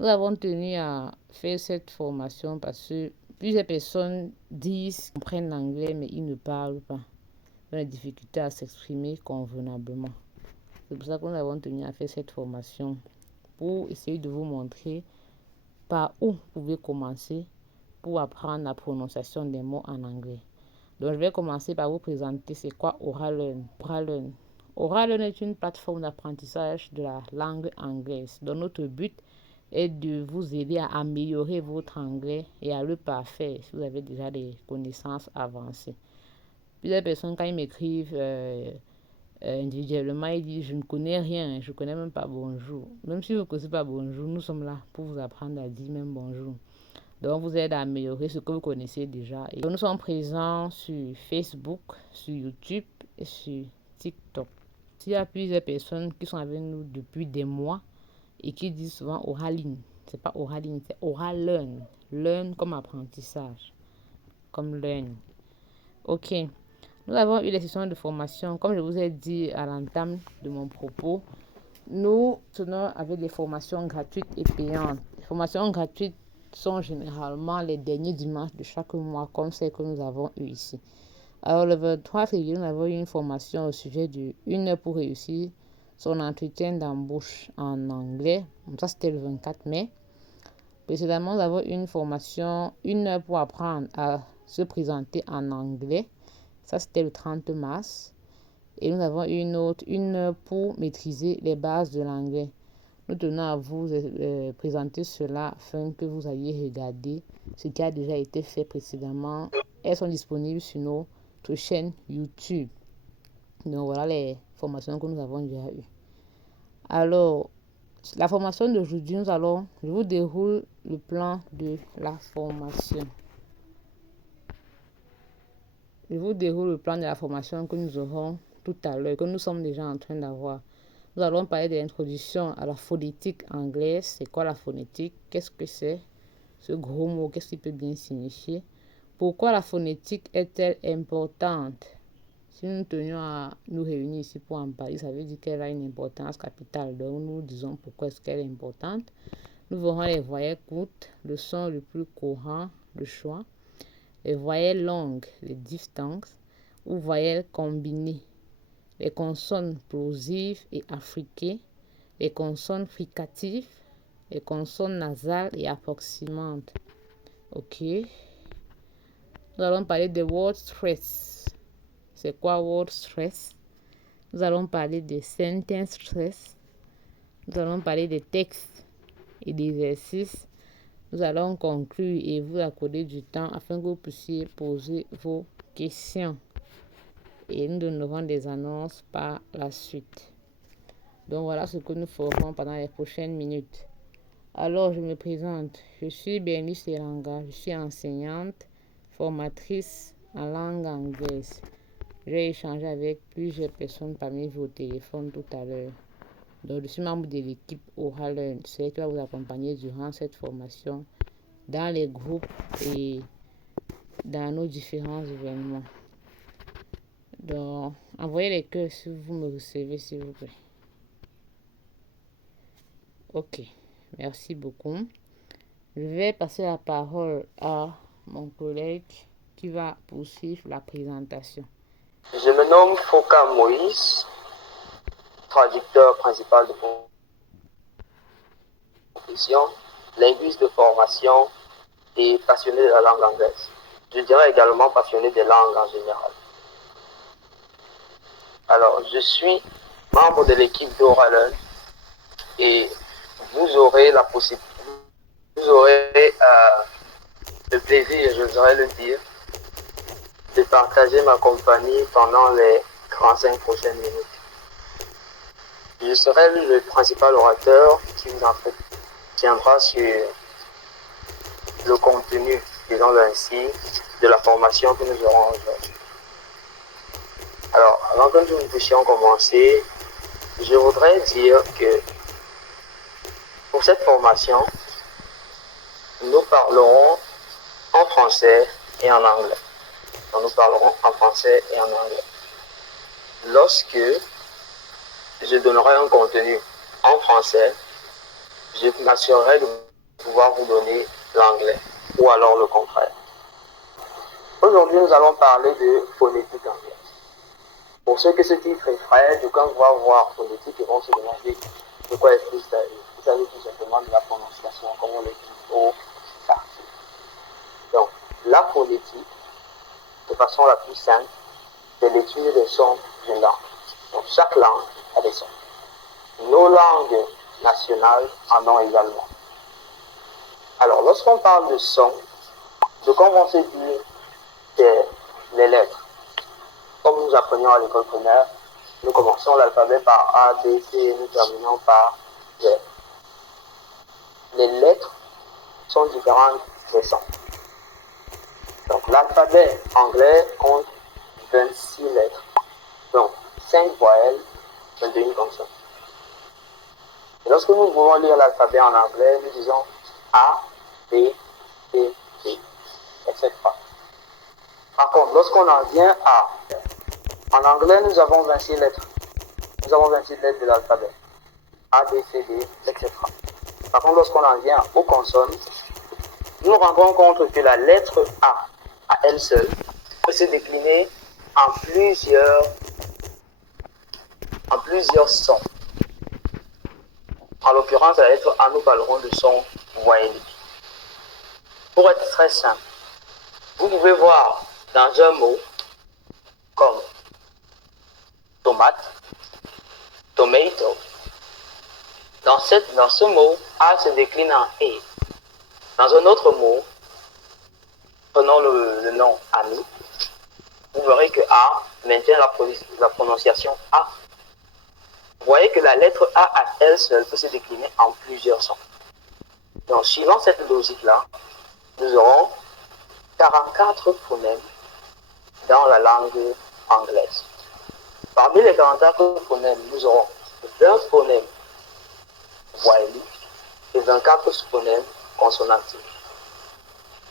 Nous avons tenu à faire cette formation parce que plusieurs personnes disent qu'ils comprennent l'anglais, mais ils ne parlent pas. Ils ont des difficultés à s'exprimer convenablement. C'est pour ça que nous avons tenu à faire cette formation pour essayer de vous montrer par où vous pouvez commencer pour apprendre la prononciation des mots en anglais. Donc, je vais commencer par vous présenter c'est quoi OraLearn. OraLearn est une plateforme d'apprentissage de la langue anglaise. Donc, notre but est de vous aider à améliorer votre anglais et à le parfaire si vous avez déjà des connaissances avancées. Plusieurs personnes, quand ils m'écrivent individuellement, ils disent je ne connais rien, je ne connais même pas bonjour. Même si vous ne connaissez pas bonjour, nous sommes là pour vous apprendre à dire même bonjour. Donc, on vous aide à améliorer ce que vous connaissez déjà. Et nous sommes présents sur Facebook, sur YouTube et sur TikTok. Il y a plusieurs personnes qui sont avec nous depuis des mois et qui disent souvent OraLearn. C'est pas OraLearn, c'est OraLearn. Learn comme apprentissage, comme learn. Ok. Nous avons eu les sessions de formation. Comme je vous ai dit à l'entame de mon propos, nous tenons avec des formations gratuites et payantes. Les formations gratuites sont généralement les derniers dimanches de chaque mois, comme celle que nous avons eue ici. Alors, le 23 février, nous avons eu une formation au sujet de 1 heure pour réussir son entretien d'embauche en anglais. Ça, c'était le 24 mai. Précédemment, nous avons eu une formation 1 heure pour apprendre à se présenter en anglais. Ça, c'était le 30 mars. Et nous avons eu une autre 1 heure pour maîtriser les bases de l'anglais. Nous tenons à vous présenter cela afin que vous ayez regardé ce qui a déjà été fait précédemment. Elles sont disponibles sur notre chaîne YouTube. Donc voilà les formations que nous avons déjà eues. Alors, la formation d'aujourd'hui, je vous déroule le plan de la formation. Je vous déroule le plan de la formation que nous aurons tout à l'heure, que nous sommes déjà en train d'avoir. Nous allons parler de l'introduction à la phonétique anglaise. C'est quoi la phonétique? Qu'est-ce que c'est? Ce gros mot, qu'est-ce qu'il peut bien signifier? Pourquoi la phonétique est-elle importante? Si nous tenions à nous réunir ici pour en parler, ça veut dire qu'elle a une importance capitale. Donc, nous disons pourquoi est-ce qu'elle est importante. Nous verrons les voyelles courtes, le son le plus courant, le choix. Les voyelles longues, les diphtongues, ou voyelles combinées. Les consonnes plosives et affriquées, les consonnes fricatives, les consonnes nasales et approximantes. Ok. Nous allons parler de word stress. C'est quoi word stress? Nous allons parler de sentence stress. Nous allons parler de textes et d'exercices. Nous allons conclure et vous accorder du temps afin que vous puissiez poser vos questions. Et nous donnerons des annonces par la suite. Donc voilà ce que nous ferons pendant les prochaines minutes. Alors je me présente. Je suis Bernice Elanga. Je suis enseignante, formatrice en langue anglaise. J'ai échangé avec plusieurs personnes parmi vous au téléphone tout à l'heure. Donc je suis membre de l'équipe OraLearn. C'est qui va vous accompagner durant cette formation dans les groupes et dans nos différents événements. Donc envoyez les cœurs si vous me recevez s'il vous plaît. Ok, merci beaucoup. Je vais passer la parole à mon collègue qui va poursuivre la présentation. Je me nomme Foka Moïse, traducteur principal de profession, linguiste de formation et passionné de la langue anglaise. Je dirais également passionné des langues en général. Alors, je suis membre de l'équipe d'OraLearn et vous aurez la possibilité, vous aurez le plaisir, je voudrais le dire, de partager ma compagnie pendant les 45 prochaines minutes. Je serai le principal orateur qui vous tiendra sur le contenu, disons-le ainsi, de la formation que nous aurons aujourd'hui. Alors, avant que nous puissions commencer, je voudrais dire que pour cette formation, nous parlerons en français et en anglais. Donc, nous parlerons en français et en anglais. Lorsque je donnerai un contenu en français, je m'assurerai de pouvoir vous donner l'anglais, ou alors le contraire. Aujourd'hui, nous allons parler de phonétique anglaise. Pour ceux que ce titre effraie, quand on va voir phonétique, ils vont se demander de quoi est-ce qu'il s'agit. Il s'agit tout simplement de la prononciation, comme on l'écrit au quartier. Donc, la phonétique, de façon la plus simple, c'est l'étude des sons d'une langue. Donc, chaque langue a des sons. Nos langues nationales en ont également. Alors, lorsqu'on parle de sons, ce qu'on va se dire, c'est les lettres. Comme nous apprenions à l'école primaire, nous commençons l'alphabet par A, B, C et nous terminons par Z. Les lettres sont différentes des sons. Donc, l'alphabet anglais compte 26 lettres. Donc, 5 voyelles, 21 consonnes. Et lorsque nous voulons lire l'alphabet en anglais, nous disons A, B, C, D, etc. Par contre, lorsqu'on en vient en anglais, nous avons 26 lettres. Nous avons 26 lettres de l'alphabet. A, B, C, D, etc. Par contre, lorsqu'on en vient aux consonnes, nous nous rendons compte que la lettre A, à elle seule, peut se décliner en plusieurs sons. En l'occurrence, la lettre A, nous parlerons de son voyellique. Pour être très simple, vous pouvez voir dans un mot comme tomate, tomato. Dans ce mot, A se décline en E. Dans un autre mot, prenons le nom ami, vous verrez que A maintient la prononciation A. Vous voyez que la lettre A à elle seule peut se décliner en plusieurs sons. Donc, suivant cette logique-là, nous aurons 44 phonèmes dans la langue anglaise. Parmi les 44 phonèmes, nous aurons 20 phonèmes voyelliques et 24 phonèmes consonantiques.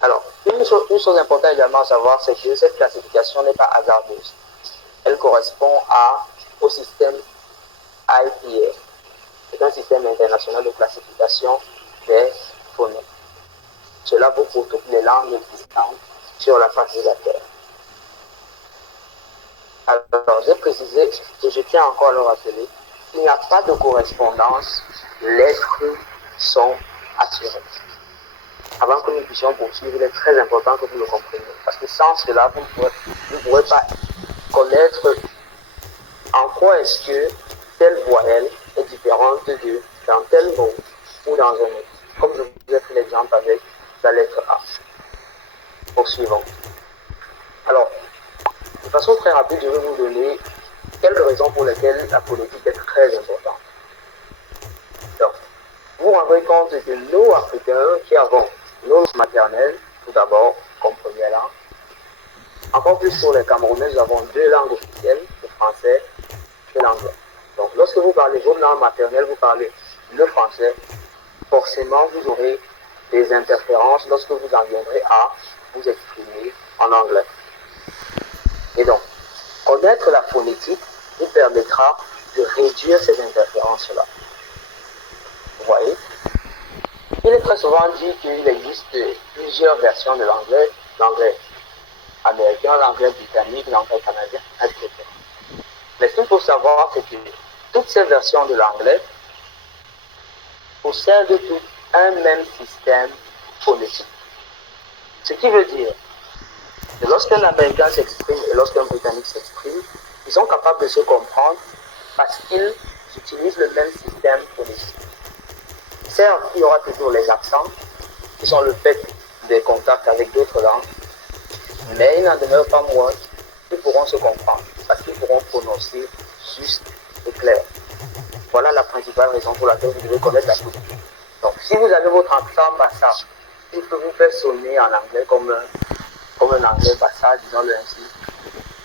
Alors, une chose importante également à savoir, c'est que cette classification n'est pas hasardeuse. Elle correspond au système IPA. C'est un système international de classification des phonèmes. Cela vaut pour toutes les langues existantes sur la face de la Terre. Alors, j'ai précisé et je tiens encore à le rappeler, il n'y a pas de correspondance lettres-sons assurées. Avant que nous puissions poursuivre, il est très important que vous le compreniez. Parce que sans cela, vous ne pourrez pas connaître en quoi est-ce que telle voyelle est différente dans tel mot ou dans un autre. Comme je vous ai pris l'exemple avec la lettre A. Poursuivons. Alors, de façon très rapide, je vais vous donner quelques raisons pour lesquelles la phonétique est très importante. Donc, vous vous rendrez compte que nous, Africains, qui avons nos langues maternelles, tout d'abord, comme première langue, encore plus pour les Camerounais, nous avons 2 langues officielles, le français et l'anglais. Donc, lorsque vous parlez votre langue maternelle, vous parlez le français, forcément, vous aurez des interférences lorsque vous en viendrez à vous exprimer en anglais. Et donc, connaître la phonétique vous permettra de réduire ces interférences-là. Vous voyez? Il est très souvent dit qu'il existe plusieurs versions de l'anglais, l'anglais américain, l'anglais britannique, l'anglais canadien, etc. Mais ce qu'il faut savoir, c'est que toutes ces versions de l'anglais possèdent tout un même système phonétique. Ce qui veut dire que lorsqu'un Américain s'exprime et lorsqu'un Britannique s'exprime, ils sont capables de se comprendre parce qu'ils utilisent le même système phonétique. Certes, il y aura toujours les accents qui sont le fait des contacts avec d'autres langues, mais il n'en demeure pas moins qu'ils pourront se comprendre parce qu'ils pourront prononcer juste et clair. Voilà la principale raison pour laquelle vous devez connaître la phonétique. Donc, si vous avez votre accent bassa, il peut vous faire sonner en anglais comme un anglais bassa, disons-le ainsi,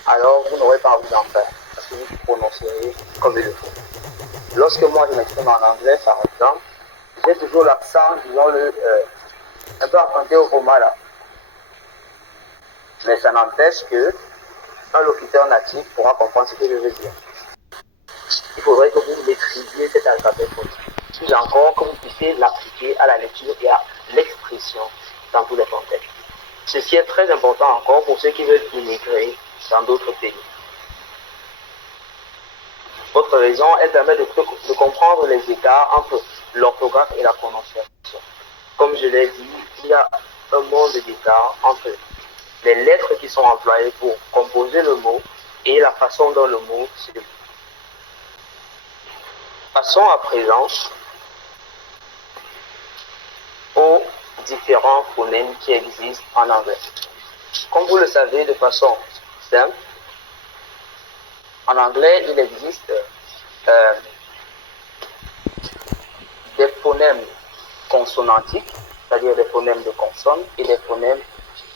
alors vous n'aurez pas à vous en faire parce que vous prononcerez comme il le faut. Lorsque moi je m'exprime en anglais, par exemple, j'ai toujours l'accent, disons-le, un peu emprunté au format là. Mais ça n'empêche qu'un locuteur natif pourra comprendre ce que je veux dire. Il faudrait que vous maîtrisiez cet alphabet phonétique. plus encore que vous puissiez l'appliquer à la lecture et à l'expression dans tous les contextes. Ceci est très important encore pour ceux qui veulent immigrer dans d'autres pays. Votre raison, elle permet de comprendre les écarts entre l'orthographe et la prononciation. Comme je l'ai dit, il y a un monde d'écart entre les lettres qui sont employées pour composer le mot et la façon dont le mot se dit. Passons à présent aux différents phonèmes qui existent en anglais. Comme vous le savez de façon simple, en anglais, il existe des phonèmes consonantiques, c'est-à-dire des phonèmes de consonnes, et des phonèmes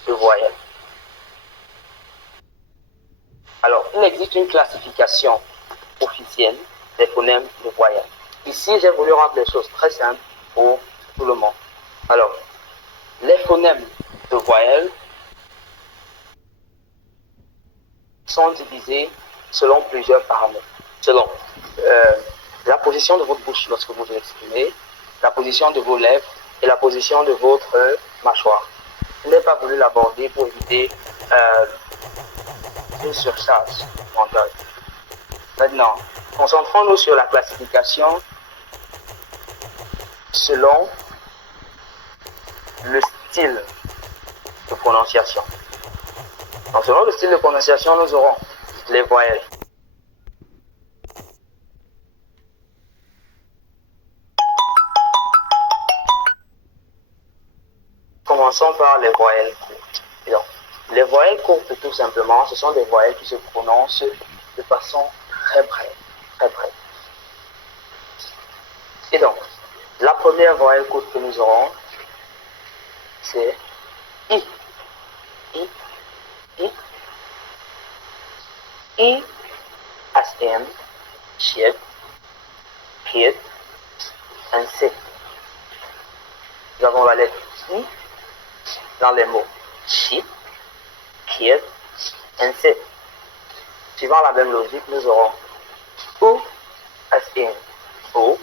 de voyelles. Alors, il existe une classification officielle des phonèmes de voyelles. Ici, j'ai voulu rendre les choses très simples pour tout le monde. Alors, les phonèmes de voyelles sont divisés selon plusieurs paramètres. Selon la position de votre bouche lorsque vous vous exprimez, la position de vos lèvres et la position de votre mâchoire. Je n'ai pas voulu l'aborder pour éviter une surcharge mentale. Maintenant, concentrons-nous sur la classification selon le style de prononciation. Donc, selon le style de prononciation, nous aurons les voyelles. Commençons par les voyelles courtes. Et donc, les voyelles courtes, tout simplement, ce sont des voyelles qui se prononcent de façon très brève, très brève. Et donc, la première voyelle courte que nous aurons, c'est I. I. I. I as in ship, kid, and sick. Nous avons la lettre I dans les mots sheep, kid, and sick. Suivant la même logique, nous aurons U as in book,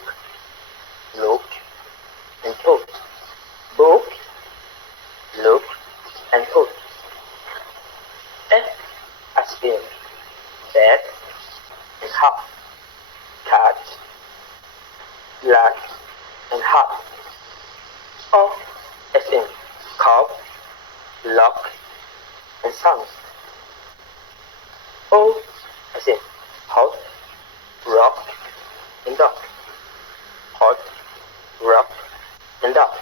look, and put. Book, look, and put. F as in bed and hot, cat, black, and hot. O as in cup, lock, and sun. O as in hot, rock, and duck. Hot, rock, and duck.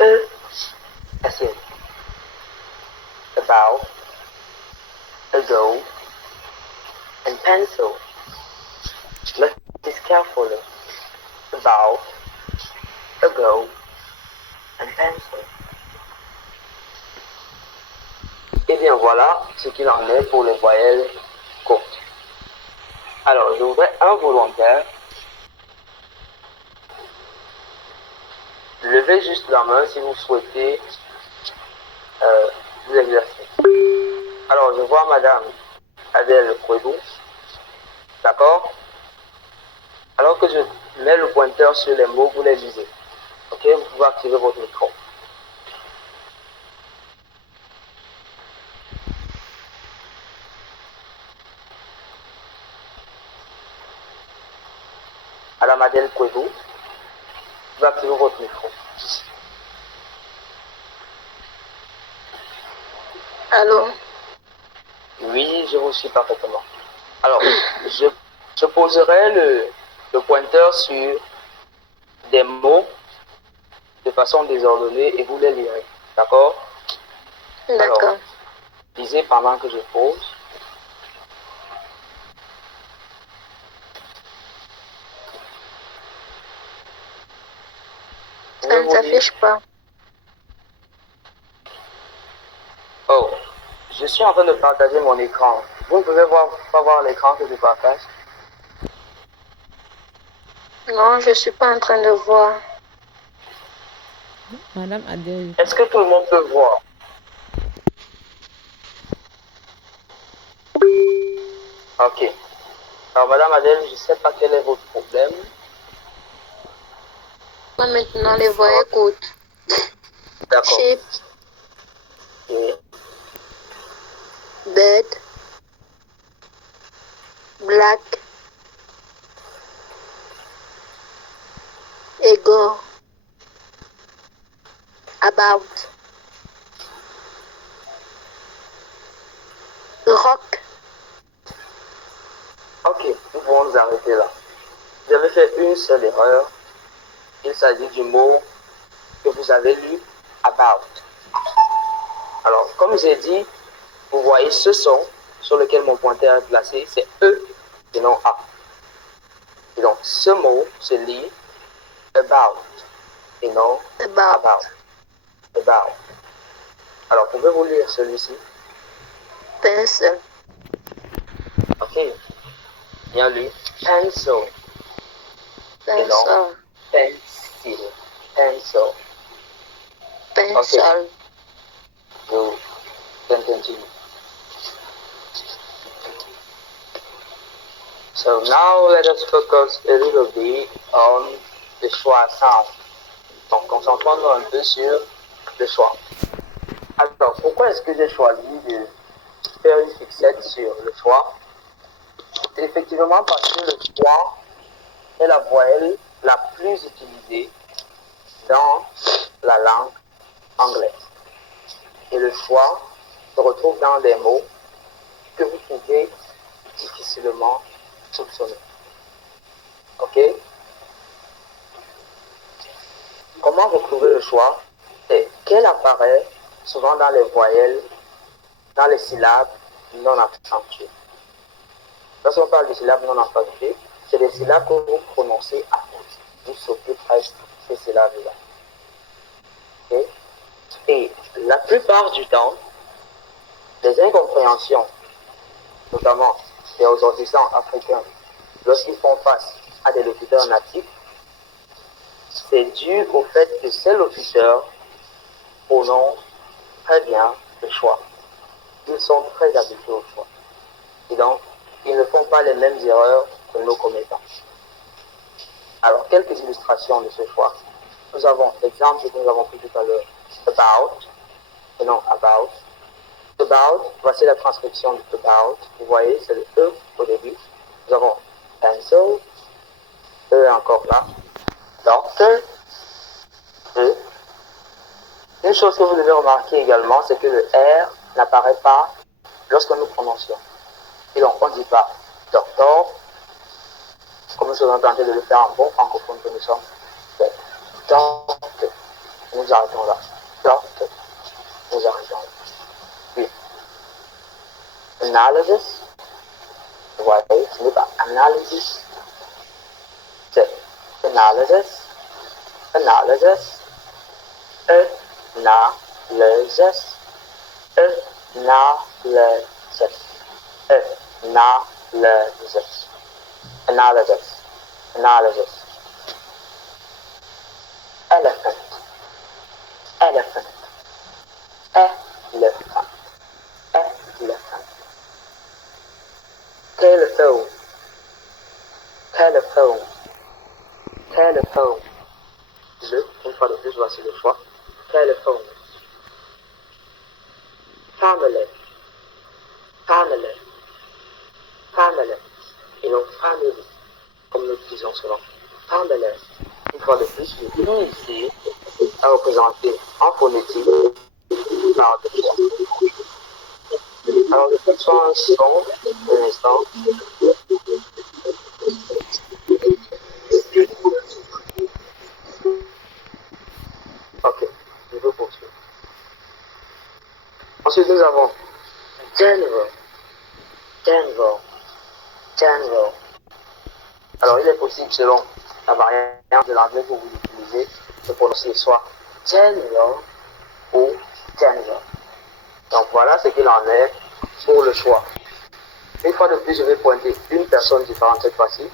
E as in about, ago, and pencil. Listen carefully. About, ago, and pencil. Et bien voilà ce qu'il en est pour les voyelles courtes. Alors, je voudrais un volontaire. Levez juste la main si vous souhaitez vous exercer. Alors, je vois Madame Adèle Kouébou. D'accord? Alors que je mets le pointeur sur les mots, vous les lisez. Ok? Vous pouvez activer votre micro. Madame Adèle Kouébou, vous pouvez activer votre micro. Allô? Oui, je vous suis parfaitement. Alors, je poserai le pointeur sur des mots de façon désordonnée et vous les lirez. D'accord? D'accord. Alors, lisez pendant que je pose. Ça ne s'affiche pas. Oh, je suis en train de partager mon écran. Vous ne pouvez pas voir l'écran que je partage? Non, je ne suis pas en train de voir. Madame Adèle. Est-ce que tout le monde peut voir? Ok. Alors, Madame Adèle, je ne sais pas quel est votre problème. Moi, maintenant, les voix écoutent. D'accord. Sheep, Et bed, black, ego, about, rock, ok, nous pouvons nous arrêter là. Vous avez fait une seule erreur. Il s'agit du mot que vous avez lu, about. Alors, comme j'ai dit, vous voyez ce son sur lequel mon pointeur est placé, c'est E et non A. Et donc, ce mot se lit about et non about, about. About. Alors, pouvez-vous lire celui-ci? pencil, Ok. Bien lu. Pencil et non pencil, pencil. Pencil. pencil, You can continue. So now let us focus a little bit on the choix sound. Donc concentrons-nous un peu sur le choix. Alors pourquoi est-ce que j'ai choisi de faire une fixette sur le choix? C'est effectivement parce que le choix est la voyelle la plus utilisée dans la langue anglaise. Et le choix se retrouve dans des mots que vous pouvez difficilement soupçonner. Ok? Comment retrouver le choix? C'est qu'elle apparaît souvent dans les voyelles, dans les syllabes non accentuées. Lorsqu'on parle de syllabes non accentuées, c'est des syllabes que vous prononcez à tous. Vous sautez presque ces syllabes-là. Okay? Et la plupart du temps, les incompréhensions, notamment des ressortissants africains, lorsqu'ils font face à des locuteurs natifs, c'est dû au fait que ces locuteurs prononcent très bien le choix. Ils sont très habitués au choix. Et donc, ils ne font pas les mêmes erreurs que nos commettants. Alors, quelques illustrations de ce choix. Nous avons l'exemple que nous avons pris tout à l'heure. About, et non about. About, voici la transcription de about. Vous voyez, c'est le E au début. Nous avons pencil, E encore là. Doctor, E. Une chose que vous devez remarquer également, c'est que le R n'apparaît pas lorsque nous prononcions. Et donc, on ne dit pas doctor, comme nous sommes tentés de le faire en bon francophone que nous sommes. Mais doctor, nous arrêtons là. Doctor, nous arrêtons là. Puis, analysis, vous voyez, ce n'est pas analysis, c'est analysis, analysis, analysis, analysis, analysis, analysis, analysis. Elephant, elephant, elephant, elephant. Telephone, telephone, telephone. Une fois de plus, voici le choix. Telephone. Family, family, family. Et donc family, comme nous disons souvent. Family. Une fois de plus, nous pouvons essayer à représenter en phonétique par deux choix. Alors, je fais soit un son, un instant. Ok, je veux poursuivre. Ensuite, nous avons general, general, general. Alors, il est possible, selon la variante de l'anglais que vous utilisez, de prononcer soit general ou general. Donc, voilà ce qu'il en est pour le choix. Une fois de plus, je vais pointer une personne différente cette fois-ci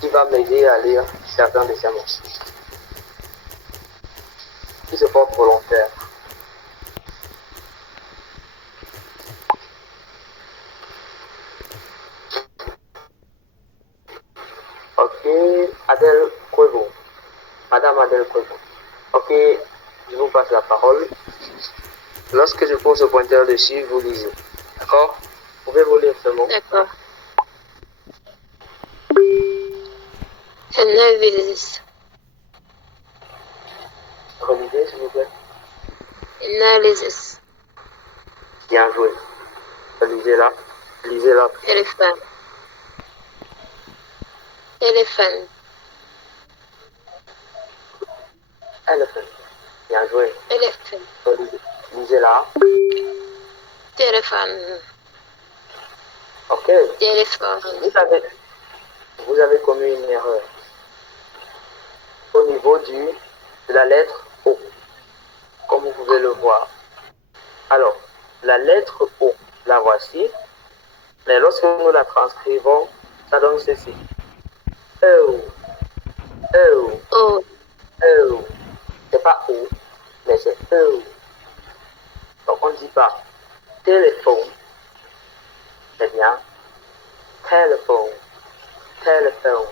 qui va m'aider à lire certains de ces mots. Qui se porte volontaire. regarder le code. Ok, je vous passe la parole. Lorsque je pose le pointeur dessus, vous lisez. D'accord? Vous pouvez vous lire ce mot. D'accord. Analysis. Relisez, s'il vous plaît. Analysis. Bien joué. Lisez là. Lisez là. Elephant. Elephant. Elephant. Bien joué. Elephant. Lisez là. Téléphone. Ok. Téléphone. Vous avez commis une erreur au niveau de la lettre O, comme vous pouvez le voir. Alors, la lettre O, la voici, mais lorsque nous la transcrivons, ça donne ceci. O, O, Oh. O. C'est pas O, mais c'est O. Donc on ne dit pas téléphone, c'est bien téléphone, téléphone,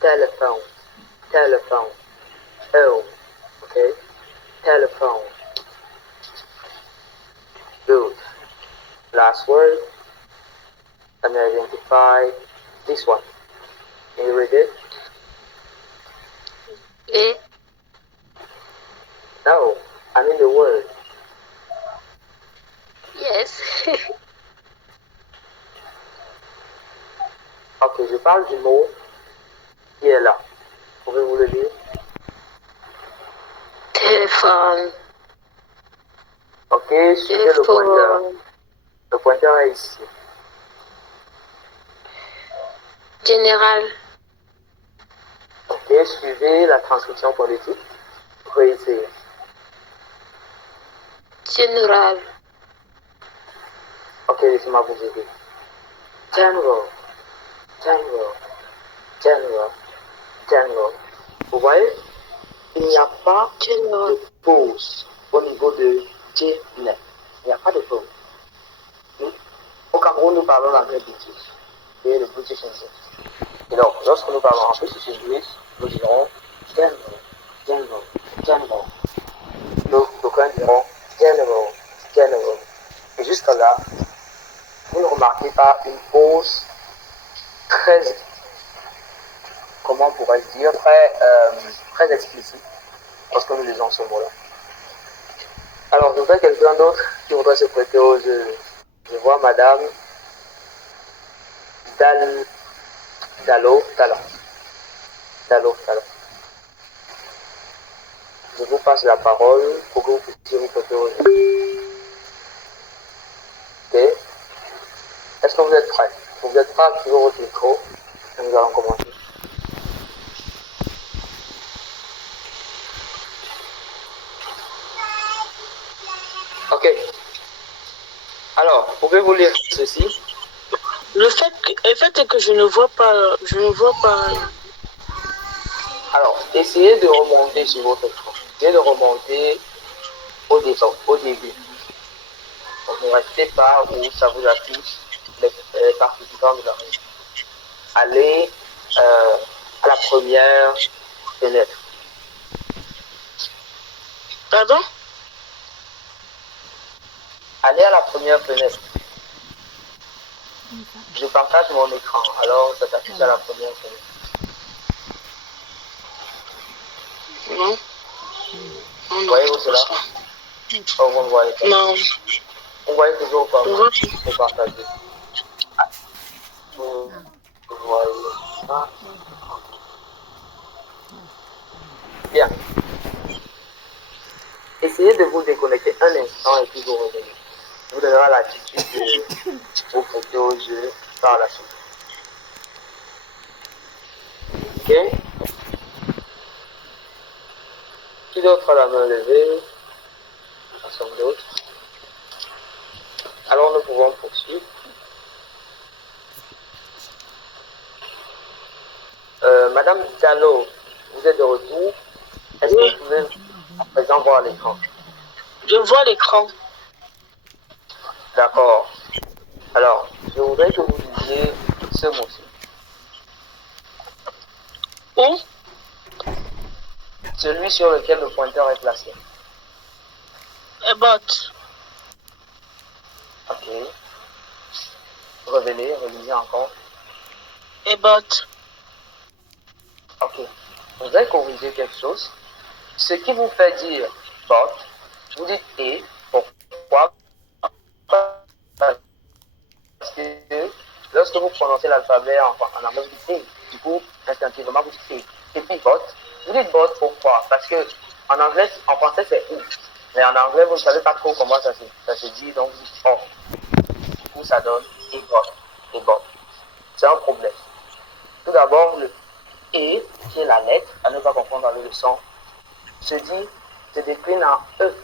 téléphone, téléphone. Oh, okay. Telephone. Good. Last word. Let me identify this one. Can you read it? Et. No, I mean the word. Yes. Ok, je parle du mot qui est là. Pouvez-vous le lire? Téléphone. Ok, suivez le pointeur. Le pointeur est ici. Général. Ok, suivez la transcription phonétique. Vous pouvez essayer. Général. Ok, laissez-moi vous aider. General, general, general, general. Vous voyez? Il n'y a pas Général. de pause au niveau de J-net. Il n'y a pas de pause. Au Cameroun, nous parlons l'anglais british et le British English. Et donc, lorsque nous parlons en British English, nous dirons general, general, general. D'aucuns diront general, general. Et jusqu'à là, vous ne remarquez pas une pause très, comment pourrais-je dire, très explicite lorsque nous lisons ce mot-là. Alors, je voudrais quelqu'un d'autre qui voudrait se prêter au jeu. Je vois Madame Dalo Talon. Dalo Talon. Je vous passe la parole pour que vous puissiez vous prêter au jeu. Ok. Est-ce que vous êtes prêts? Vous êtes prêts à activer votre micro et nous allons commencer. Ok. Alors, pouvez-vous lire ceci? Le fait est que je ne vois pas. Alors, essayez de remonter sur votre écran. Essayez de remonter au début. Donc, ne restez pas où ça vous affiche les participants de la réunion. Allez à la première fenêtre. Pardon? Allez à la première fenêtre. Je partage mon écran, alors ça s'affiche à la première fenêtre. Non. Vous voyez-vous cela? Oh, vous ne voyez pas. Non. Vous voyez toujours pas. Je vois. Vous partagez. Vous voyez pas. Bien. Essayez de vous déconnecter un instant et puis vous revenez. Vous donnera l'attitude de vous prêter au jeu par la suite. Ok? Qui d'autre a la main levée? Personne d'autre. Alors nous pouvons poursuivre. Madame Diallo, vous êtes de retour. Est-ce que vous pouvez à présent voir l'écran? Je vois l'écran. D'accord. Alors, je voudrais que vous lisiez ce mot-ci. Où? celui sur lequel le pointeur est placé. About. Ok. Revenez, relisez encore. About. Ok. Vous avez corrigé quelque chose. Ce qui vous fait dire but, vous dites et. Pourquoi? Parce que lorsque vous prononcez l'alphabet en anglais, vous dites et. Du coup, instinctivement, vous dites et. Et puis but. Vous dites but pourquoi? Parce que en anglais, en français, c'est ou. Mais en anglais, vous ne savez pas trop comment ça se dit, donc vous dites oh. Du coup, ça donne et but. Et but. C'est un problème. Tout d'abord, le et, qui est la lettre, à ne pas confondre avec le son, se décline en E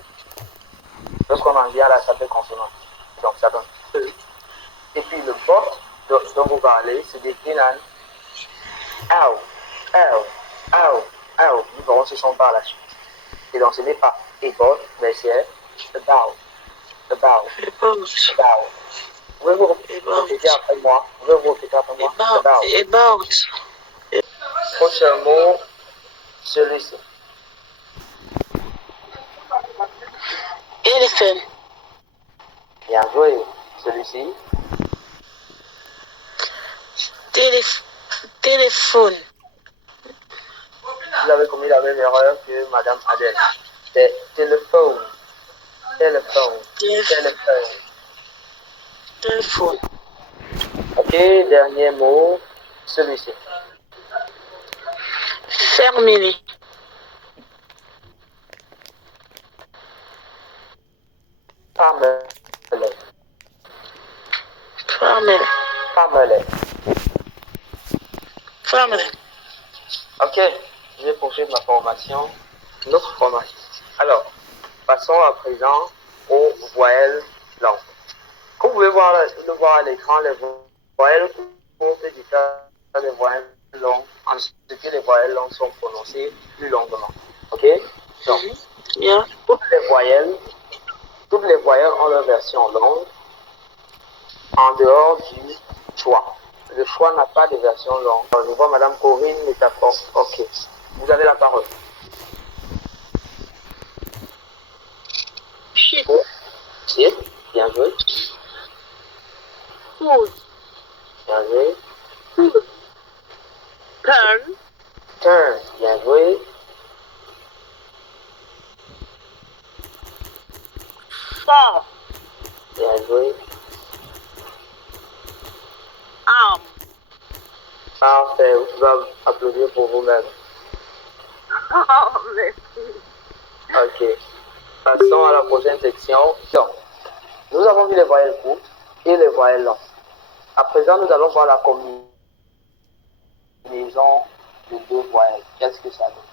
lorsqu'on en vient à la s'appelle consonante. Donc ça donne E. Et puis le bot dont vous parlez se décline en L, L, L, L. Nous verrons ce son par la suite. Et donc ce n'est pas et bot, mais c'est about, about, about. Pouvez-vous répéter après moi? Pouvez-vous répéter après moi? About. Prochain mot, celui-ci. Elephant. Bien joué. Celui-ci. Téléphone. Vous avez commis la même erreur que Madame Adèle. C'est téléphone. Téléphone. Téléphone. Téléphone. Ok, dernier mot, celui-ci. Family. Family. Family. Family. Family. Ok, je vais poursuivre ma formation. Notre formation. Alors, passons à présent aux voyelles longues. Comme vous pouvez le voir à l'écran, les voyelles courtes diffèrent des voyelles longues en ce que les voyelles longues sont prononcées plus longuement. Ok? Donc, Yeah. toutes les voyelles ont leur version longue en dehors du choix. Le choix n'a pas de version longue. Alors, je vois Madame Corinne Métaphore. Ok. Vous avez la parole. Shit. Shit. Bien joué. Food. Bien joué. Turn. Turn. Bien joué. Fall. Bien joué. Arm. Parfait. Vous pouvez applaudir pour vous-même. Oh, merci. Ok. Passons à la prochaine section. Donc, nous avons vu les voyelles courtes et les voyelles longues. À présent, nous allons voir la combinaison de deux voyelles. Qu'est-ce que ça donne?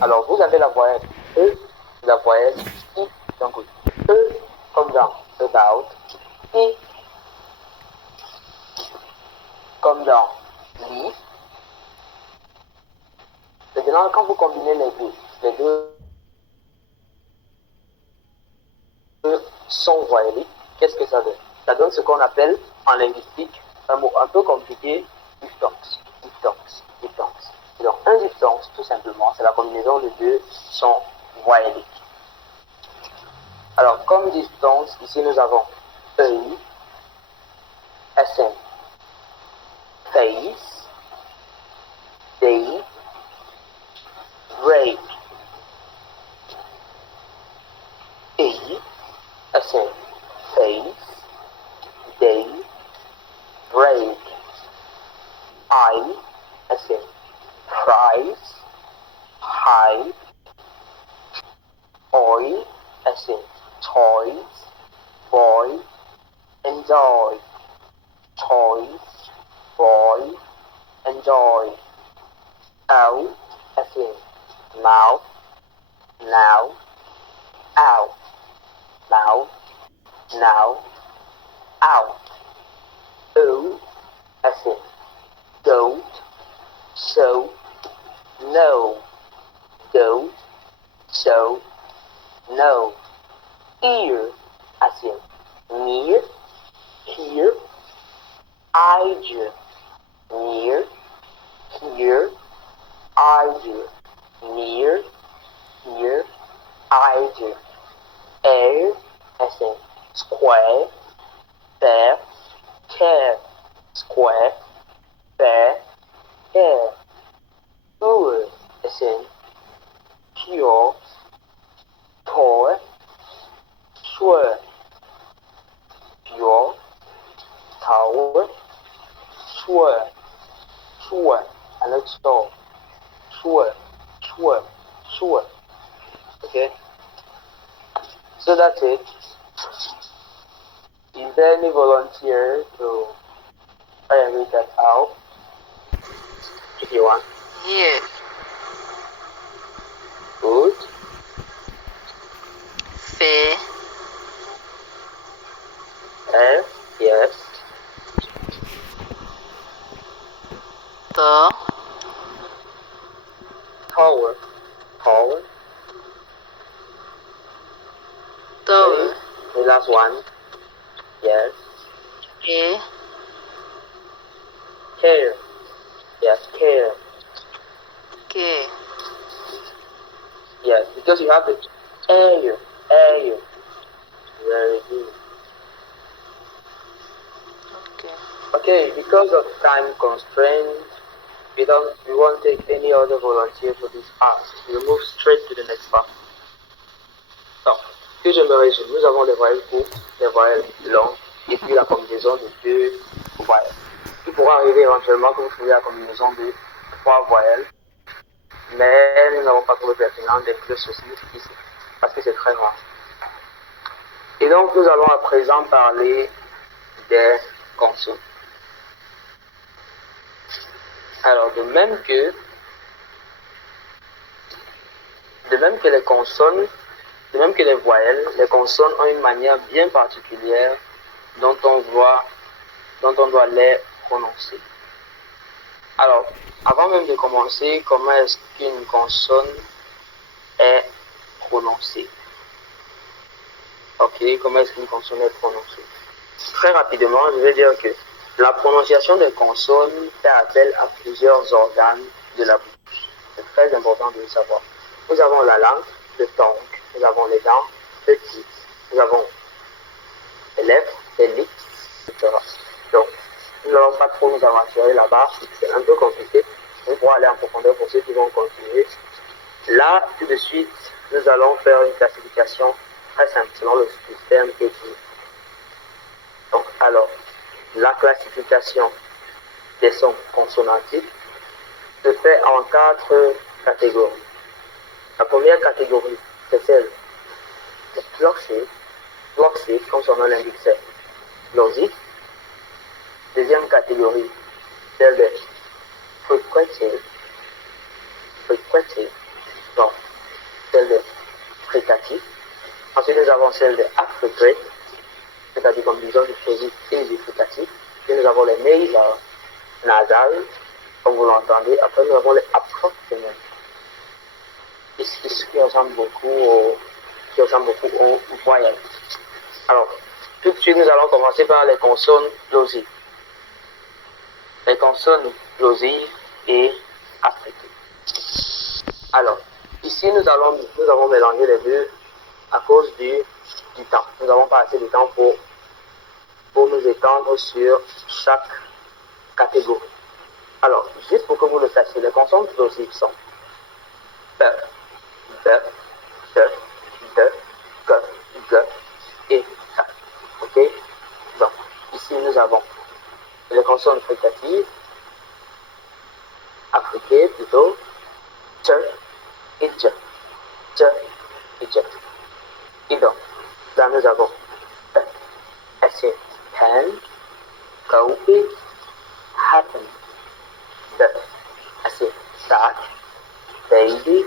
Alors, vous avez la voyelle E, la voyelle I. Donc, E comme dans about, I comme dans leaf. Maintenant, quand vous combinez les deux sons voyelliques, qu'est-ce que ça donne? Ça donne ce qu'on appelle en linguistique un mot un peu compliqué, diphtongue. Diphtongue. Diphtongue. Donc, un diphtongue, tout simplement, c'est la combinaison de deux sons voyelliques. Alors, comme diphtongue, ici nous avons EI, SN, face, day, break, EI, SN, face, day, break, I, SN, price, high, oil, as in toys, boy, enjoy, toys, boy, enjoy, out, as in mouth, now, out, now, now, out, oh, as in don't, so, no, don't, so, no, ear, as in near, here, eye, near, here, idle, near, near, idle, air, as in square, fair, care, square, fair, hair, pure, as in pure, tall, sure, pure, tower, sure, sure, and let's go, sure, sure, sure. Okay, so that's it. Is there any volunteer to try and read that out? If you want. Yes. Good. Fair. Yes. The. Tower. Tower. Tower. The last one. Yes. A. Care. Yes, care. K. Yes, because you have the air. Air. Very good. Okay. Okay, because of time constraint, we won't take any other volunteer for this part. We'll move straight to the next part. Donc, que je me résume, nous avons les voyelles courtes, les voyelles longues, et puis la combinaison de deux voyelles. Il pourra arriver éventuellement que vous trouviez la combinaison de trois voyelles, mais nous n'avons pas trouvé pertinent d'inclure ceci ici, parce que c'est très rare. Et donc, nous allons à présent parler des consonnes. Alors, de même que les consonnes, de même que les voyelles, les consonnes ont une manière bien particulière dont on doit les prononcer. Alors, avant même de commencer, comment est-ce qu'une consonne est prononcée? Ok, comment est-ce qu'une consonne est prononcée? Très rapidement, je vais dire que la prononciation des consonnes fait appel à plusieurs organes de la bouche. C'est très important de le savoir. Nous avons la langue, le tongue, nous avons les dents, le teeth, nous avons les lèvres, les lips, etc. Donc, nous n'allons pas trop nous aventurer là-bas, c'est un peu compliqué. On pourra aller en profondeur pour ceux qui vont continuer. Là, tout de suite, nous allons faire une classification très simple selon le système écrit. Donc, alors, la classification des sons consonantiques se fait en 4 catégories. La première catégorie, c'est celle de glossée, comme son nom l'indique, c'est glossique. Deuxième catégorie, celle de fricative, donc celle de fricative. Ensuite, nous avons celle de affricate, c'est-à-dire combinaison du plosive et du fricatif. Puis nous avons les nasales, comme vous l'entendez. Après, nous avons les approximants, qui ressemblent beaucoup aux voyelles. Alors, tout de suite, nous allons commencer par les consonnes plosives. Les consonnes plosives et affricées. Alors, ici, nous avons mélangé les deux à cause du temps. Nous n'avons pas assez de temps pour nous étendre sur chaque catégorie. Alors, juste pour que vous le sachiez, les consonnes plosives sont B, B, T, D, G, G et K. Ok? Donc, ici nous avons les consonnes fricatives, affriquées plutôt, T et J, J et J. Et donc, là nous avons P, S, pen, go it, happen. D, S, start, baby,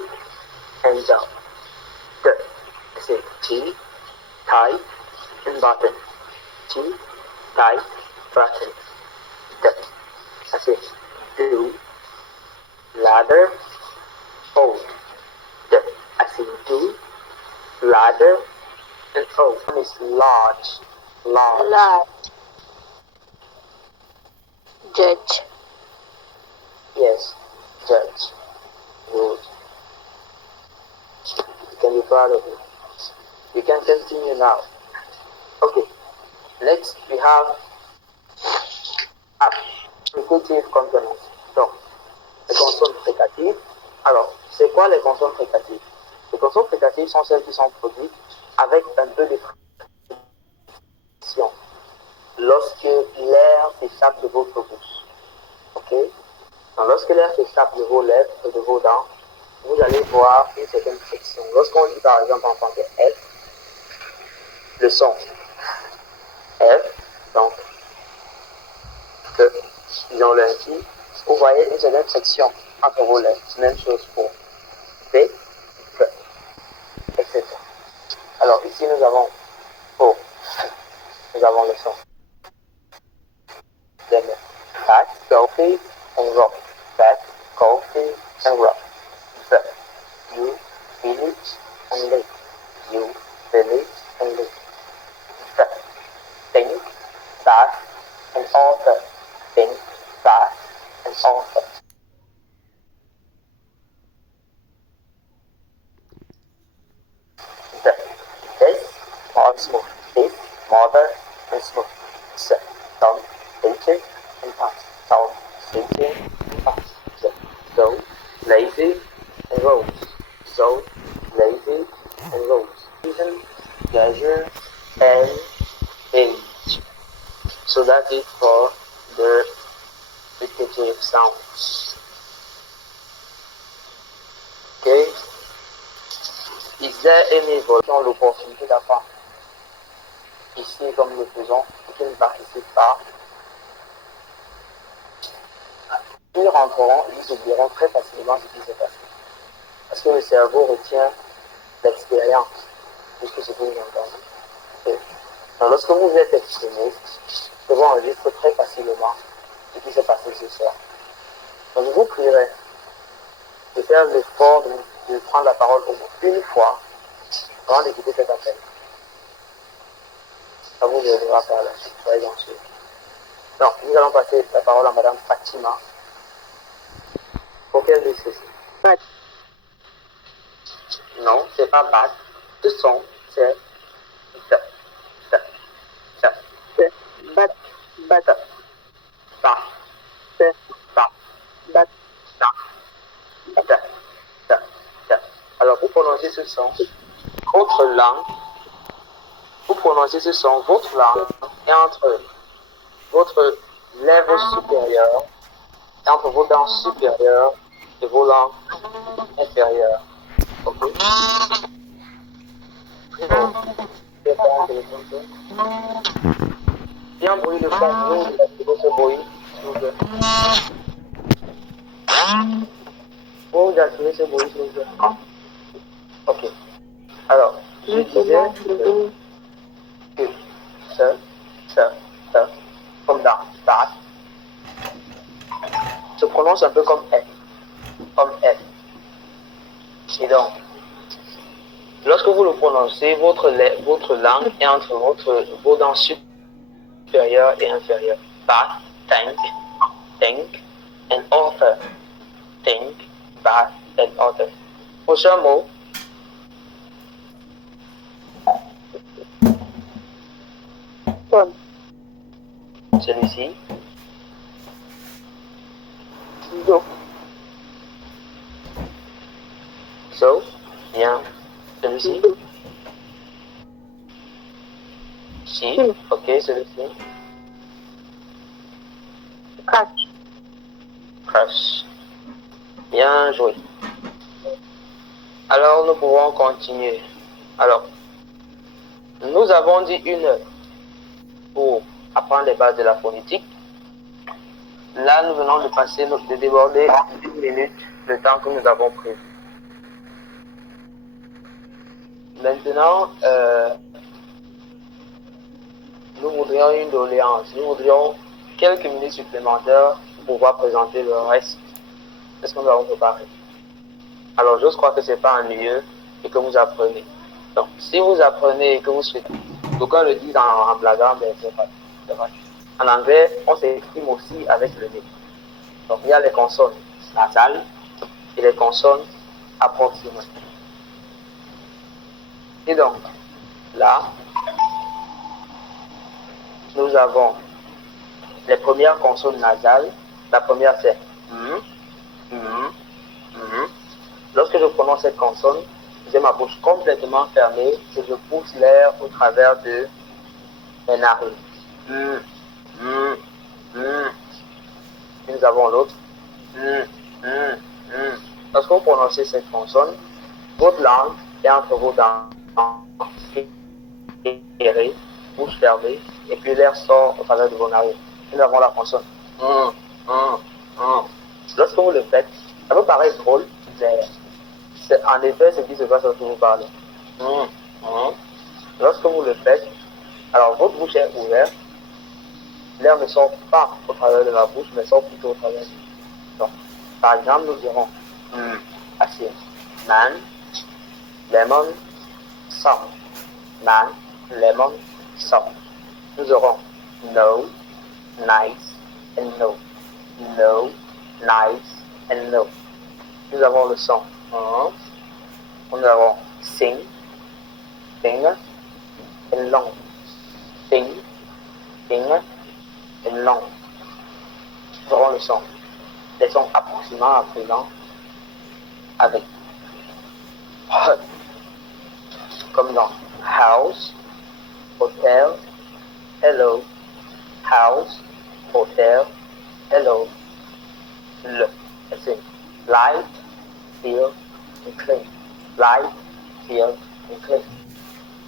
and jump. D, S, tea, tie, and button. Tea, tie, button. D, S, do, ladder, hold. D, S, do, ladder, and hold. One is large. Large. Judge. Yes, judge. Good. You can be proud of it. You can continue now. Okay. Next, we have applicative consonants. Donc, les consonnes fricatives. Alors, c'est quoi les consonnes fricatives? Les consonnes fricatives sont celles qui sont produites avec un peu de friction lorsque l'air s'échappe de votre bouche. Ok? Donc, lorsque l'air s'échappe de vos lèvres et de vos dents, vous allez voir une certaine friction. Lorsqu'on dit par exemple en français F, le son F, donc disons-le ainsi, vous voyez une certaine friction entre vos lèvres. Même chose pour P, F, etc. Alors ici nous avons O, nous avons le son. Fat, coffee, and rock. Fat, coffee, and rock. You, village, and lake. You, village, and lake. Think, that, and author. Think, that, and author. This, more smooth. This, mother, and smooth. Thumb, teacher, and pass. Thumb, teacher, and pass. So, lazy, and rose. So, lazy, and rose. Season, pleasure, and age. So that's it for the repetitive sounds. Okay? Is there any qui ont l'opportunité d'apprendre ici comme nous le faisons et qui ne participent pas? Ils rentreront, ils oublieront très facilement ce qui s'est passé. Parce que le cerveau retient l'expérience puisque c'est ce que vous entendez. Okay? Donc, lorsque vous êtes exprimé, vous enregistrez très facilement ce qui s'est passé ce soir. Donc je vous prierai de faire l'effort de prendre la parole au moins une fois avant d'écouter cet appel. Ça vous aidera par la suite, soyez-en sûrs. Donc, nous allons passer la parole à Madame Fatima pour qu'elle dise ceci. Bat. Non, c'est pas bat. Ce son, c'est ça. Bat. Bat. Ça. C'est. Ça. Bat. Ça. Alors, vous prononcez ce son, votre langue, est entre votre lèvre supérieure et entre vos dents supérieures et vos langues inférieures. Ok? Bien bruit de fond, nous activez ce bruit, s'il vous plaît. Vous activez ce bruit, s'il vous plaît. Ok. Alors, je disais que ça, comme dans ça, se prononce un peu comme F. Comme F. Et donc, lorsque vous le prononcez, votre langue est entre vos dents supérieures et inférieures. Bath, think, and author. Think, bath, and author. Prochain mot. Son. Celui-ci. Do. So, bien. Celui-ci. Si, ok, celui-ci. Catch. Crush. Bien joué. Alors, nous pouvons continuer. Alors, nous avons dit 1 heure pour apprendre les bases de la phonétique. Là, nous venons de déborder 1 minute le temps que nous avons prévu. Maintenant, nous voudrions une doléance. Nous voudrions quelques minutes supplémentaires pour pouvoir présenter le reste de ce que nous avons préparé. Alors, je crois que ce n'est pas ennuyeux et que vous apprenez. Donc, si vous apprenez et que vous souhaitez, d'aucuns le disent en blaguant, mais c'est vrai. En anglais, on s'exprime aussi avec le nez. Donc, il y a les consonnes nasales et les consonnes approximées. Et donc, là, nous avons les premières consonnes nasales. La première, c'est Lorsque je prononce cette consonne, j'ai ma bouche complètement fermée et je pousse l'air au travers de mes narines. Et nous avons l'autre. Lorsque vous prononcez cette consonne, votre langue est entre vos dents serrées, bouche fermée, et puis l'air sort au travers de vos narines. Nous avons la consonne. Lorsque vous le faites, ça peut paraître drôle, mais c'est en effet ce qui se passe lorsque vous parlez. Lorsque vous le faites, alors votre bouche est ouverte, l'air ne sort pas au travers de la bouche, mais sort plutôt au travers du. Donc, par exemple, nous dirons assis, man, lemon, some, man, lemon, some. Nous aurons no, nice, and no, no, nice, and no. Nous avons le son. Nous avons sing, finger, and long. Sing, finger, and long. Nous aurons le son. Les sons approximatifs à présent avec hut, comme dans house, hotel, hello, house, hotel, hello, le. C'est light, feel, and clean. Light, feel, and clean.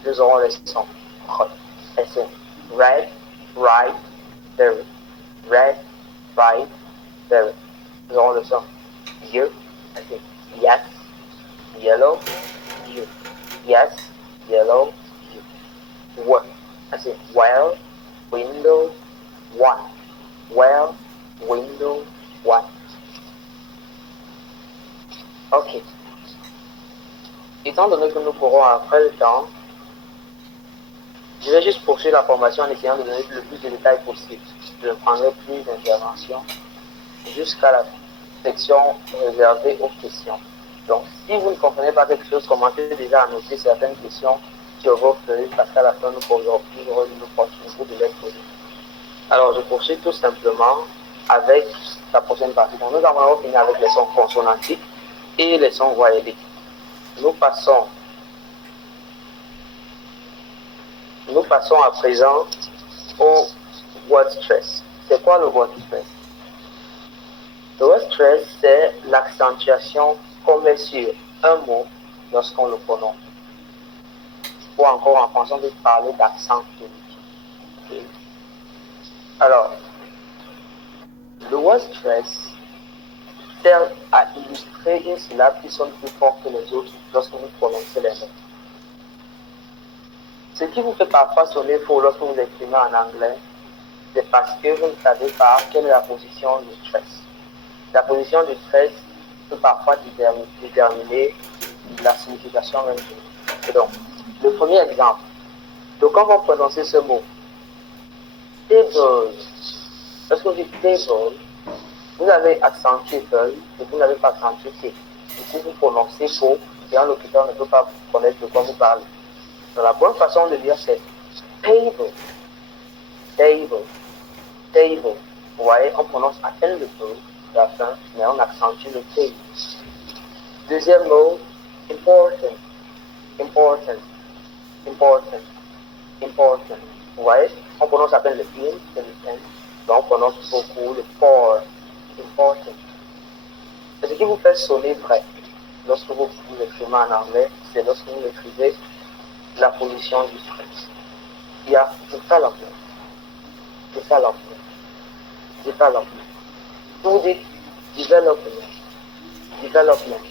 Nous aurons les sons hot. C'est red, right, very. Red, right, very. Nous aurons le son you, yes, yellow, you. Yes, yellow, you. What? Well, window, one. Well, window, one. Ok. Étant donné que nous courons après le temps, je vais juste poursuivre la formation en essayant de donner le plus de détails possible. Je prendrai plus d'interventions jusqu'à la section réservée aux questions. Donc, si vous ne comprenez pas quelque chose, commencez déjà à noter certaines questions sur vos feuilles, parce qu'à la fin, nous aurons une opportunité de les poser. Alors, je poursuis tout simplement avec la prochaine partie. Donc, nous avons fini avec les sons consonantiques et les sons voyelliques. Nous passons à présent au word stress. C'est quoi le word stress? Le word stress, c'est l'accentuation qu'on met sur un mot lorsqu'on le prononce. Ou encore en français, on peut parler d'accent tonique. Okay. Alors, le word stress sert à illustrer une syllabe qui sonne plus fort que les autres lorsque vous prononcez les mots. Ce qui vous fait parfois sonner faux lorsque vous exprimez en anglais, c'est parce que vous ne savez pas quelle est la position du stress. La position du stress peut parfois déterminer la signification même du mot. Et donc, le premier exemple. Donc, quand vous prononcez ce mot, table, lorsque vous dites table, vous avez accentué feuille et vous n'avez pas accentué T. Du coup, vous prononcez faux et un locuteur ne peut pas connaître de quoi vous parlez. Donc, la bonne façon de dire c'est table, table, table. Vous voyez, on prononce à peine le feu, la fin, mais on accentue le T. Deuxième mot, important, important, important, important. Vous voyez, on prononce à peine le in et le n, donc on prononce beaucoup le for, important. Et ce qui vous fait sonner vrai, lorsque vous écrivez en anglais, c'est lorsque vous écrivez la position du stress. Il y a development, development, development. Vous dites development, development.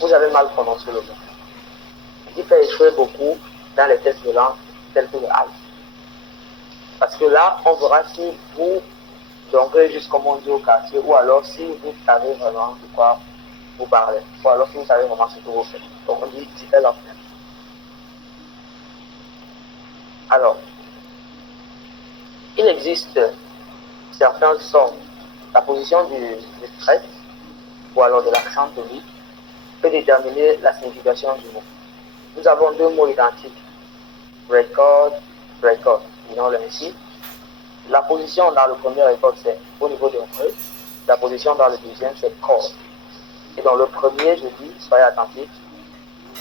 Vous avez mal prononcé le mot. Ce qui fait échouer beaucoup dans les tests de langue tels que le IELTS. Parce que là, on verra si vous jonglez juste comme on dit au quartier, ou alors si vous savez vraiment de quoi vous parlez, ou alors si vous savez vraiment ce que vous faites. Donc on dit development. Alors, il existe certains sons. La position du stress ou alors de l'accent tonique peut déterminer la signification du mot. Nous avons deux mots identiques, record, record, disons-le ainsi. La position dans le premier record, c'est au niveau de re. La position dans le deuxième, c'est cord. Et dans le premier, je dis, soyez attentifs,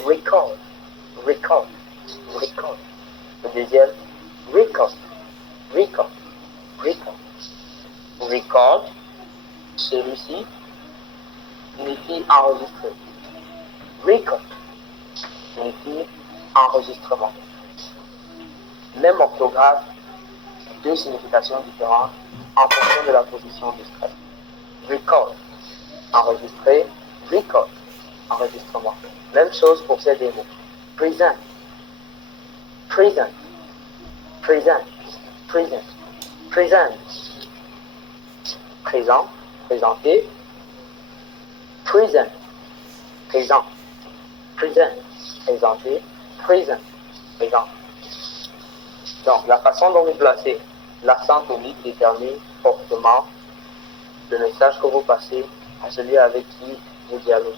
record, record, record. Le deuxième, record, record, record. Record, celui-ci, signifie enregistrer. Record signifie enregistrement. Même orthographe, deux significations différentes en fonction de la position du stress. Record, enregistrer, record, enregistrement. Même chose pour ces deux mots. Present, present, present, present, present. Présent, présenté. Present, présent, present, présenté, present, présent. Donc, la façon dont vous placez l'accent tonique détermine fortement le message que vous passez à celui avec qui vous dialoguez.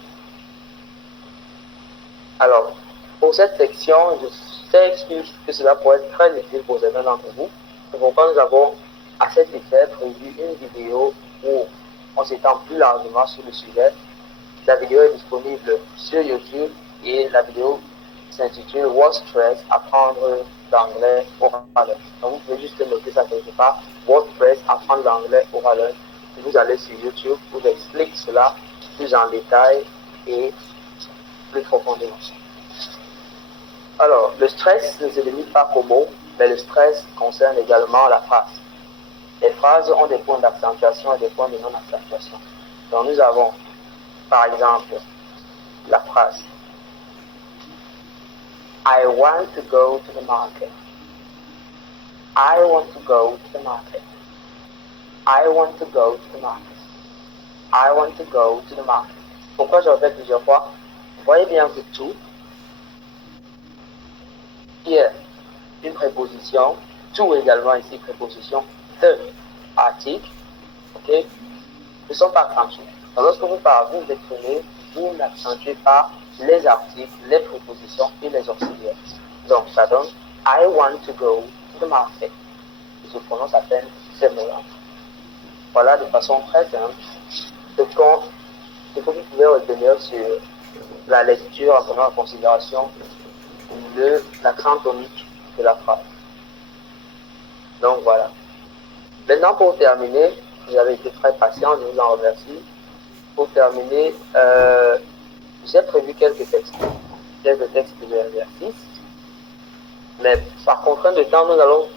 Alors, pour cette section, je sais que cela pourrait être très utile pour certains d'entre vous. C'est pourquoi nous avons à cet effet prévu une vidéo où on s'étend plus largement sur le sujet. La vidéo est disponible sur YouTube et la vidéo s'intitule What Stress, apprendre l'anglais oral. Donc vous pouvez juste noter ça quelque part. WordPress, apprendre l'anglais oral. Vous allez sur YouTube, vous explique cela plus en détail et plus profondément. Alors, le stress ne se limite pas qu'aux mots, mais le stress concerne également la phrase. Les phrases ont des points d'accentuation et des points de non-accentuation. Donc nous avons, par exemple, la phrase I want to go to the market. I want to go to the market. I want to go to the market. I want to go to the market. Pourquoi je répète plusieurs fois? Vous voyez bien que tout qui est une préposition, tout également ici préposition, the article, ok, ne sont pas accentués. Donc lorsque vous parlez, vous exprimez, vous n'accentuez pas les articles, les prépositions et les auxiliaires. Donc ça donne I want to go to the market. Et je prononce à peine ces mots-là. Voilà de façon très simple ce que vous pouvez retenir sur la lecture en prenant en considération l'accent tonique de la phrase. Donc voilà. Maintenant pour terminer, vous avez été très patient, je vous en remercie. Pour terminer, j'ai prévu quelques textes de l'exercice, mais par contrainte de temps, nous allons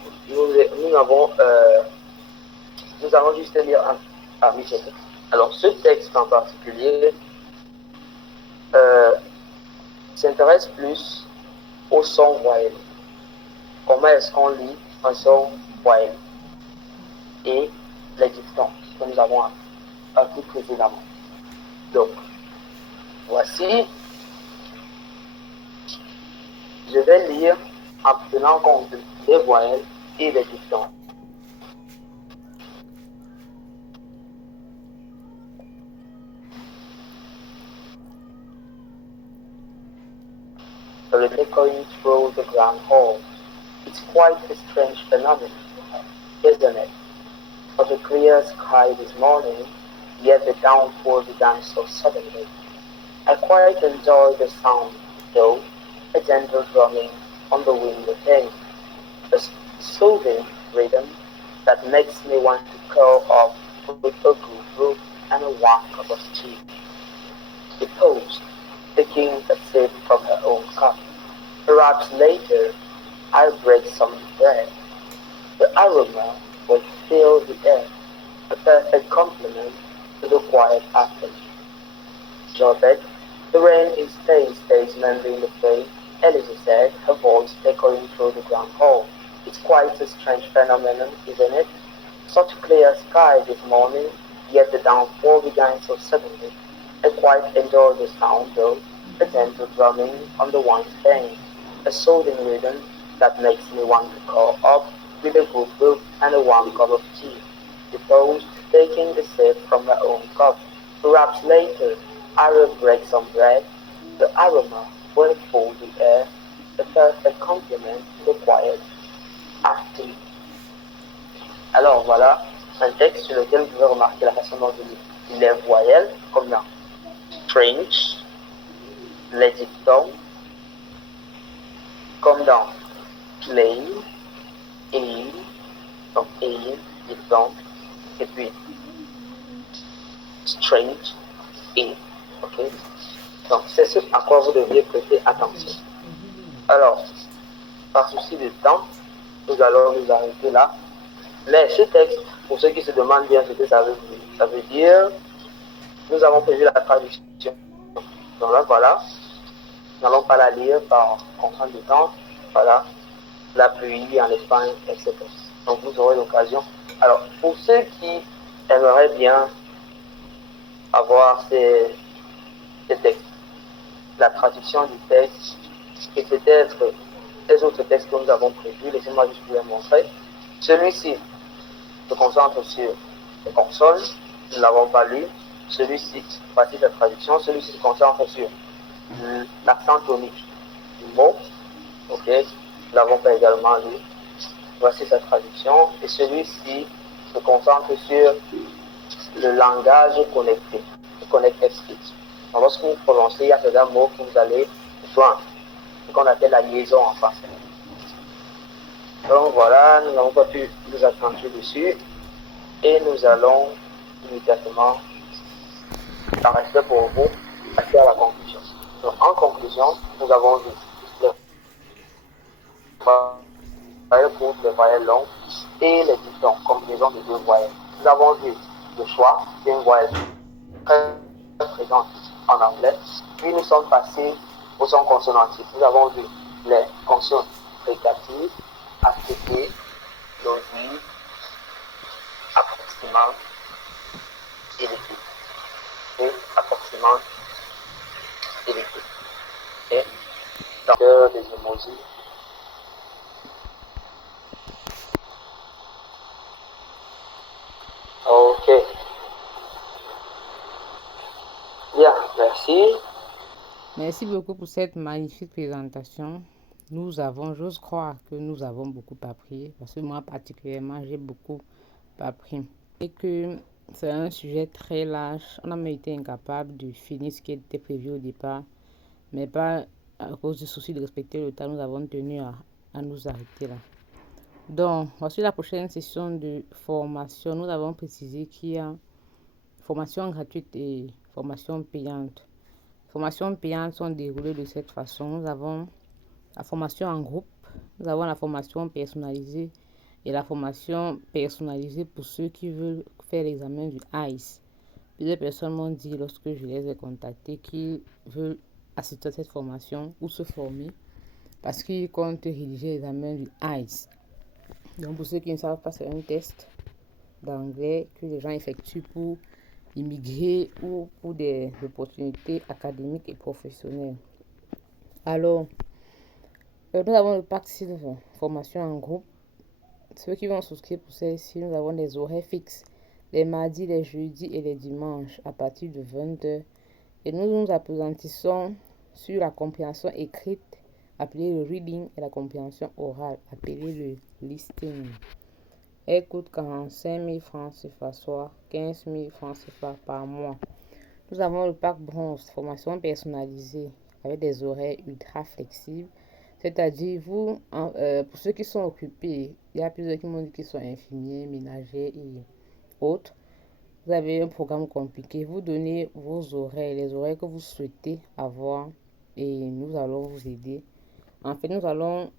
juste lire un parmi ces textes. Alors ce texte en particulier s'intéresse plus au son voyelle. Comment est-ce qu'on lit un son voyelle et les diphtongues que nous avons appris précédemment. Donc, voici, je vais lire en tenant compte des voyelles et des diphtongues. Going through the ground hole. It's quite a strange phenomenon, isn't it? But a clear sky this morning, yet the downpour began so suddenly. I quite enjoy the sound, though, a gentle drumming on the window pane, a soothing rhythm that makes me want to curl up with a good book and a warm cup of tea. She paused, taking a sip from her own cup. Perhaps later, I'll break some bread. The aroma will fill the air, a perfect complement to the quiet afternoon. Jobed, the rain is stays mending the plane, Elisa said, her voice echoing through the ground hall. It's quite a strange phenomenon, isn't it? Such clear sky this morning, yet the downpour began so suddenly. I quite enjoy the sound, though, a gentle drumming on the wine's pane, a soothing rhythm that makes me want to curl up with a good book and a warm cup of tea. She paused, taking the sip from her own cup. Perhaps later, I will break some bread. The aroma will fill the air, the perfect complement to the quiet afternoon. Alors voilà un texte sur lequel vous pouvez remarquer la façon dont je lis les voyelles, comme dans French, les dictons, comme dans play, aim, donc aim, dicton, et puis strange, aim. Ok? Donc c'est ce à quoi vous devriez prêter attention. Alors, par souci de temps, nous allons nous arrêter là. Mais ce texte, pour ceux qui se demandent bien ce que ça veut dire, nous avons prévu la traduction. Donc là, voilà, nous n'allons pas la lire par contrainte de temps. Voilà, la pluie en Espagne, etc. Donc vous aurez l'occasion. Alors, pour ceux qui aimeraient bien avoir ces textes, la traduction du texte, et peut-être les autres textes que nous avons prévus, laissez-moi juste vous les montrer. Celui-ci se concentre sur les consonnes, nous ne l'avons pas lu. Celui-ci, voici sa traduction, celui-ci se concentre sur l'accent tonique du mot, ok, nous ne l'avons pas également lu. Voici sa traduction, et celui-ci se concentre sur le langage connecté, le connected speech. Donc lorsque vous prononcez, il y a certains mots que vous allez joindre, ce qu'on appelle la liaison en français. Donc voilà, nous n'avons pas pu nous accentuer dessus, et nous allons immédiatement, par respect pour vous, passer à la conclusion. Donc en conclusion, nous avons vu les voyelles courtes, les voyelles longues et les dictons, combinaison de deux voyelles. Nous avons vu le choix d'une voyelle très présente en anglais, puis nous sommes passés au son consonantif. Nous avons vu les consonnes fricatives, affectées, longives, approximantes et les et approximantes et les et dans des emojis. Ok. Bien, merci. Merci beaucoup pour cette magnifique présentation. J'ose croire que nous avons beaucoup appris, parce que moi particulièrement, j'ai beaucoup appris. Et que c'est un sujet très large. On a même été incapable de finir ce qui était prévu au départ, mais pas à cause du souci de respecter le temps, nous avons tenu à nous arrêter là. Donc, voici la prochaine session de formation. Nous avons précisé qu'il y a formation gratuite et formation payante. Les formations payantes sont déroulées de cette façon. Nous avons la formation en groupe, nous avons la formation personnalisée et la formation personnalisée pour ceux qui veulent faire l'examen du ICE. Plusieurs personnes m'ont dit lorsque je les ai contactés qu'ils veulent assister à cette formation ou se former parce qu'ils comptent rédiger l'examen du ICE. Donc pour ceux qui ne savent pas, c'est un test d'anglais que les gens effectuent pour immigrer ou pour des opportunités académiques et professionnelles. Alors, nous avons le pack Silver, formation en groupe. Ceux qui vont souscrire pour celle-ci, nous avons des horaires fixes, les mardis, les jeudis et les dimanches à partir de 20h. Et nous nous appesantissons sur la compréhension écrite, appelée le reading, et la compréhension orale, appelée le listening. Elle coûte 45 000 francs CFA, soit 15 000 francs CFA par mois. Nous avons le pack bronze, formation personnalisée, avec des horaires ultra flexibles. C'est-à-dire, pour ceux qui sont occupés, il y a plusieurs qui m'ont dit qu'ils sont infirmiers, ménagers et autres. Vous avez un programme compliqué. Vous donnez vos horaires, les horaires que vous souhaitez avoir, et nous allons vous aider. En fait, nous allons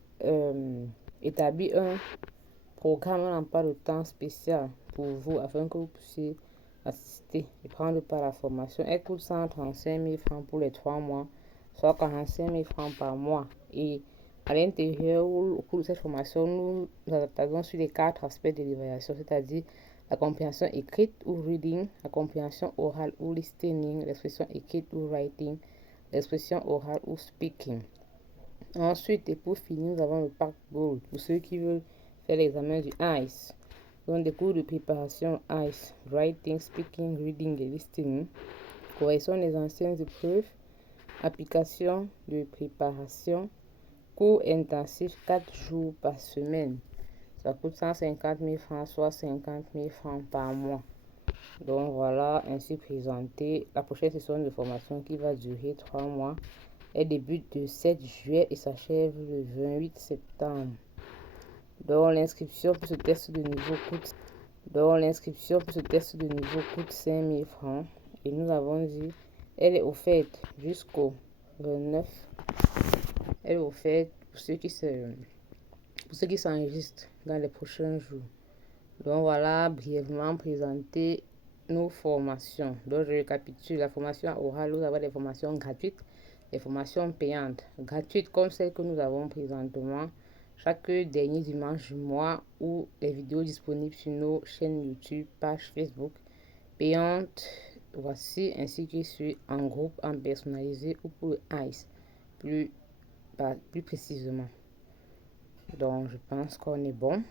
établir un programme, un emploi de temps spécial pour vous afin que vous puissiez assister et prendre part à la formation. Elle coûte 135 000 francs pour les 3 mois, soit 45 000 francs par mois. Et à l'intérieur, au cours de cette formation, nous nous attaquons sur les 4 aspects de l'évaluation, c'est-à-dire la compréhension écrite ou reading, la compréhension orale ou listening, l'expression écrite ou writing, l'expression orale ou speaking. Ensuite, et pour finir, nous avons le pack Gold pour ceux qui veulent faire l'examen du ICE. Donc, des cours de préparation ICE, Writing, Speaking, Reading et Listening, correction des anciennes épreuves, application de préparation, cours intensifs 4 jours par semaine. Ça coûte 150 000 francs, soit 50 000 francs par mois. Donc voilà, ainsi présenté. La prochaine session de formation qui va durer 3 mois. Elle débute le 7 juillet et s'achève le 28 septembre. Donc l'inscription pour ce test de niveau coûte 5 000 francs. Et nous avons dit, elle est offerte jusqu'au 29. Elle est offerte pour ceux qui s'enregistrent dans les prochains jours. Donc voilà, brièvement présenté nos formations. Donc je récapitule, la formation orale, nous avons des formations gratuites, des formations payantes. Gratuites comme celles que nous avons présentement, chaque dernier dimanche du mois, ou les vidéos disponibles sur nos chaînes YouTube, page Facebook. Payantes, voici, ainsi que sur en groupe, en personnalisé ou pour le ICE, plus précisément. Donc je pense qu'on est bon.